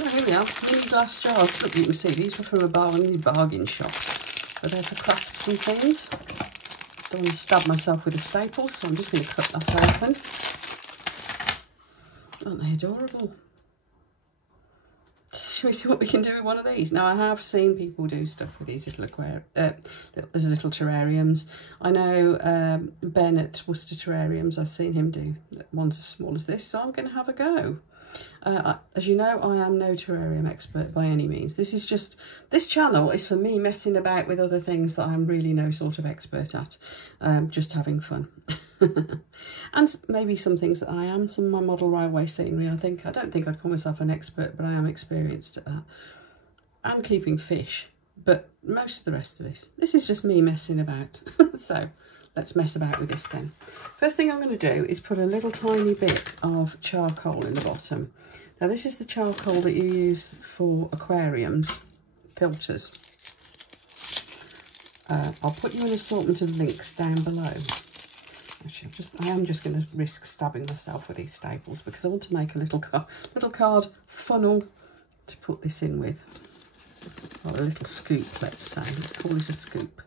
So here we are, mini glass jars. Look, you can see these were from these bargain shops. So they're for crafts and things. Don't want to stab myself with a staple, so I'm just going to cut that open. Aren't they adorable? Shall we see what we can do with one of these? Now, I have seen people do stuff with these little little terrariums. I know Ben at Worcester Terrariums, I've seen him do ones as small as this, so I'm going to have a go. As you know, I am no terrarium expert by any means. This channel is for me messing about with other things that I'm really no sort of expert at, just having fun. And maybe some things that I am, some of my model railway scenery. I don't think I'd call myself an expert, but I am experienced at that. And keeping fish, but most of the rest of this is just me messing about. So let's mess about with this then. First thing I'm going to do is put a little tiny bit of charcoal in the bottom. Now this is the charcoal that you use for aquariums, filters. I'll put you an assortment of links down below. Actually, I am just going to risk stabbing myself with these staples because I want to make a little card funnel to put this in with. Or a little scoop, let's say. Let's call it a scoop.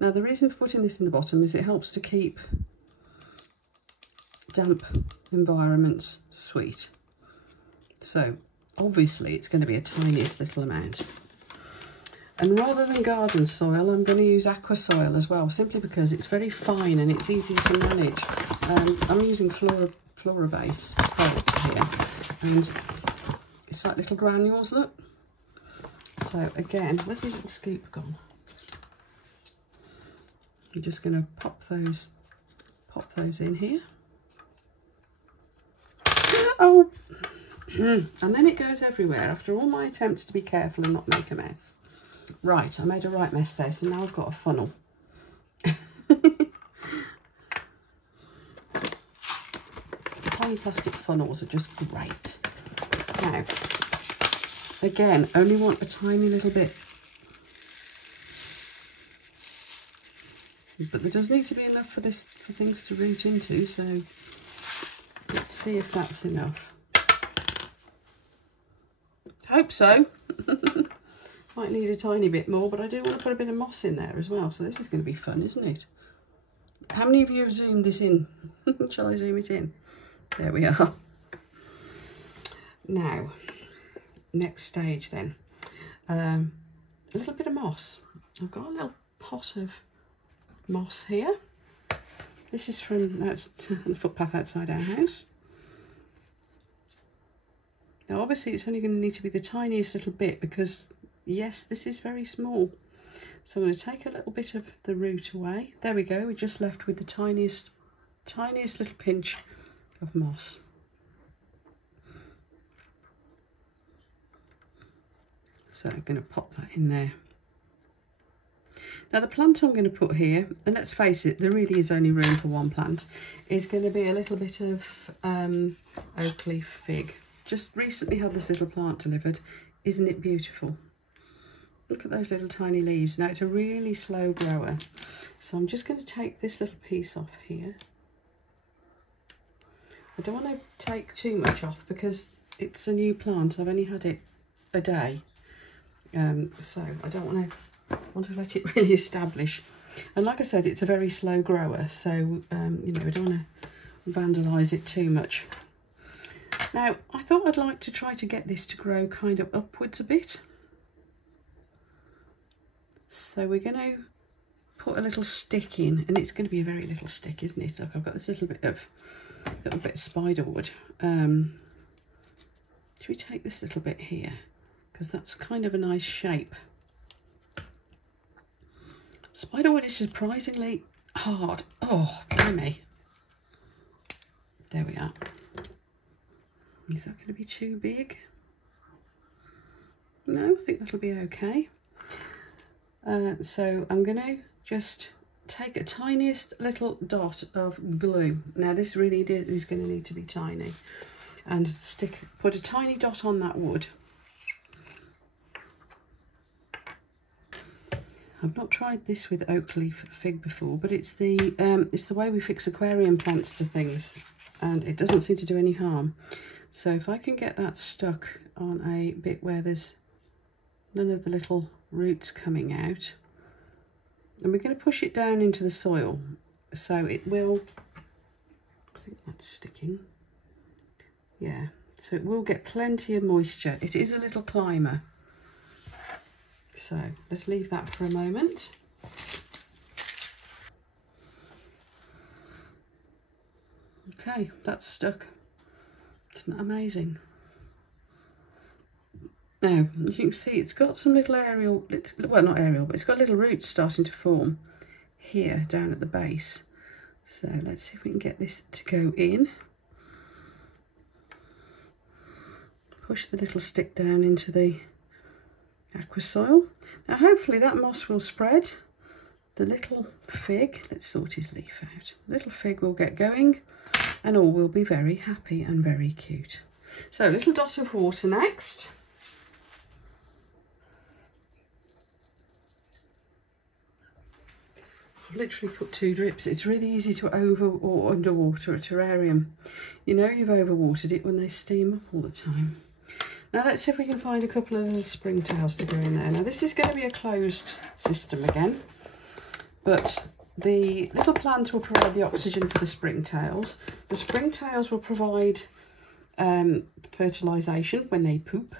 Now the reason for putting this in the bottom is it helps to keep damp environments sweet. So obviously it's going to be a tiniest little amount. And rather than garden soil, I'm going to use aqua soil as well, simply because it's very fine and it's easy to manage. I'm using Flora Base product here, and it's like little granules, look. So again, where's my little scoop gone? I'm just going to pop those in here. Oh, and then it goes everywhere after all my attempts to be careful and not make a mess. Right, I made a right mess there, so now I've got a funnel. Tiny plastic funnels are just great. Now, again, only want a tiny little bit. But there does need to be enough for things to root into, so let's see if that's enough. Hope so. Might need a tiny bit more, but I do want to put a bit of moss in there as well, so this is going to be fun, isn't it? How many of you have zoomed this in? Shall I zoom it in? There we are. Now, next stage then. A little bit of moss. I've got a little pot of moss here. This is from the footpath outside our house. Now obviously it's only going to need to be the tiniest little bit because yes, this is very small. So I'm going to take a little bit of the root away. There we go, we're just left with the tiniest little pinch of moss. So I'm going to pop that in there. Now the plant I'm going to put here, and let's face it, there really is only room for one plant, is going to be a little bit of oak leaf fig. Just recently had this little plant delivered. Isn't it beautiful? Look at those little tiny leaves. Now it's a really slow grower, so I'm just going to take this little piece off here. I don't want to take too much off because it's a new plant. I've only had it a day, so I don't want to let it really establish. And like I said, it's a very slow grower, so you know, I don't want to vandalise it too much. Now I thought I'd like to try to get this to grow kind of upwards a bit. So we're going to put a little stick in, and it's going to be a very little stick, isn't it? Look, I've got this little bit of spider wood. Should we take this little bit here? Because that's kind of a nice shape. Spiderwood is surprisingly hard. Oh, blimey. There we are. Is that going to be too big? No, I think that'll be okay. So I'm going to just take a tiniest little dot of glue. Now this really is going to need to be tiny. And put a tiny dot on that wood. I've not tried this with oak leaf fig before, but it's the way we fix aquarium plants to things, and it doesn't seem to do any harm. So if I can get that stuck on a bit where there's none of the little roots coming out, and we're going to push it down into the soil so it will, I think that's sticking, yeah, so it will get plenty of moisture. It is a little climber, so let's leave that for a moment. Okay, that's stuck. Isn't that amazing? Now, you can see it's got some little aerial, well, not aerial, but it's got little roots starting to form here down at the base. So let's see if we can get this to go in. Push the little stick down into the aqua soil. Now hopefully that moss will spread. The little fig, let's sort his leaf out. The little fig will get going and all will be very happy and very cute. So a little dot of water next. I've literally put 2 drips. It's really easy to over or underwater a terrarium. You know you've overwatered it when they steam up all the time. Now let's see if we can find a couple of little springtails to go in there. Now this is going to be a closed system again, but the little plant will provide the oxygen for the springtails. The springtails will provide fertilisation when they poop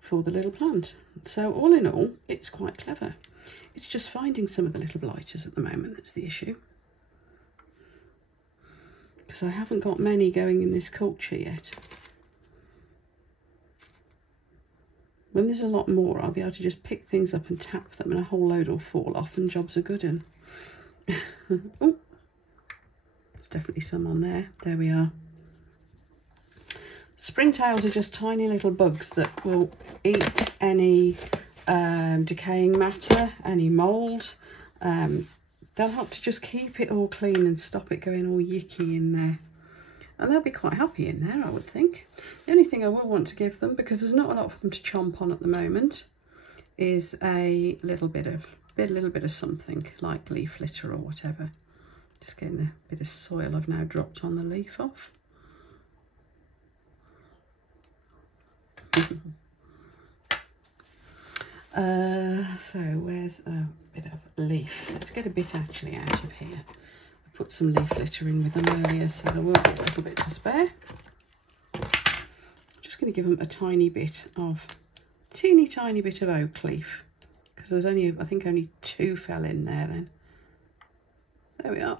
for the little plant. So all in all, it's quite clever. It's just finding some of the little blighters at the moment that's the issue. Because I haven't got many going in this culture yet. When there's a lot more, I'll be able to just pick things up and tap them and a whole load will fall off and jobs are good in. Oh, there's definitely some on there. There we are. Springtails are just tiny little bugs that will eat any decaying matter, any mould. They'll help to just keep it all clean and stop it going all yicky in there. And they'll be quite happy in there, I would think. The only thing I will want to give them, because there's not a lot for them to chomp on at the moment, is a little bit of something like leaf litter or whatever. Just getting the bit of soil I've now dropped on the leaf off. So where's a bit of leaf? Let's get a bit actually out of here. I put some leaf litter in with them earlier, so I will get a little bit to spare. I'm just going to give them a tiny bit of, teeny tiny bit of oak leaf, because there's only, I think only 2 fell in there then. There we are.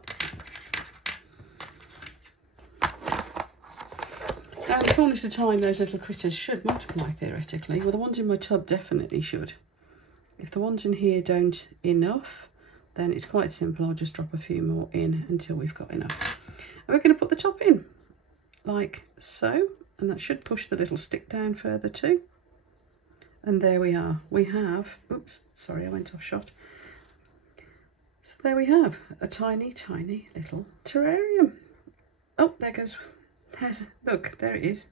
Now in the fullness of time, those little critters should multiply theoretically. Well, the ones in my tub definitely should. If the ones in here don't enough, then it's quite simple. I'll just drop a few more in until we've got enough. And we're going to put the top in, like so. And that should push the little stick down further too. And there we are. We have, oops, sorry, I went off shot. So there we have a tiny, tiny little terrarium. Oh, there goes. Look, there it is.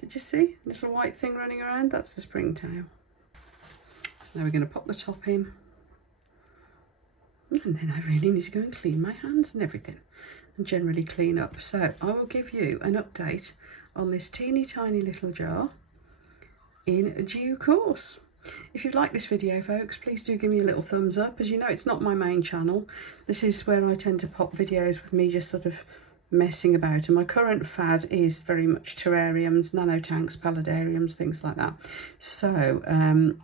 Did you see? Little white thing running around? That's the springtail. So now we're going to pop the top in. And then I really need to go and clean my hands and everything. And generally clean up. So I will give you an update on this teeny tiny little jar in due course. If you've liked this video, folks, please do give me a little thumbs up. As you know, it's not my main channel. This is where I tend to pop videos with me just sort of messing about, and my current fad is very much terrariums, nano tanks, paludariums, things like that. So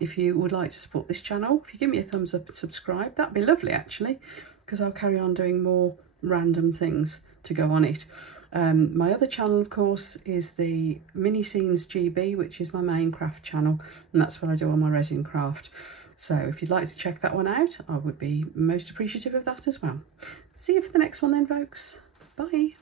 if you would like to support this channel, if you give me a thumbs up and subscribe, that'd be lovely actually, because I'll carry on doing more random things to go on it. My other channel, of course, is the Mini Scenes GB, which is my main craft channel, and that's what I do on my resin craft. So if you'd like to check that one out, I would be most appreciative of that as well. See you for the next one then, folks. Bye.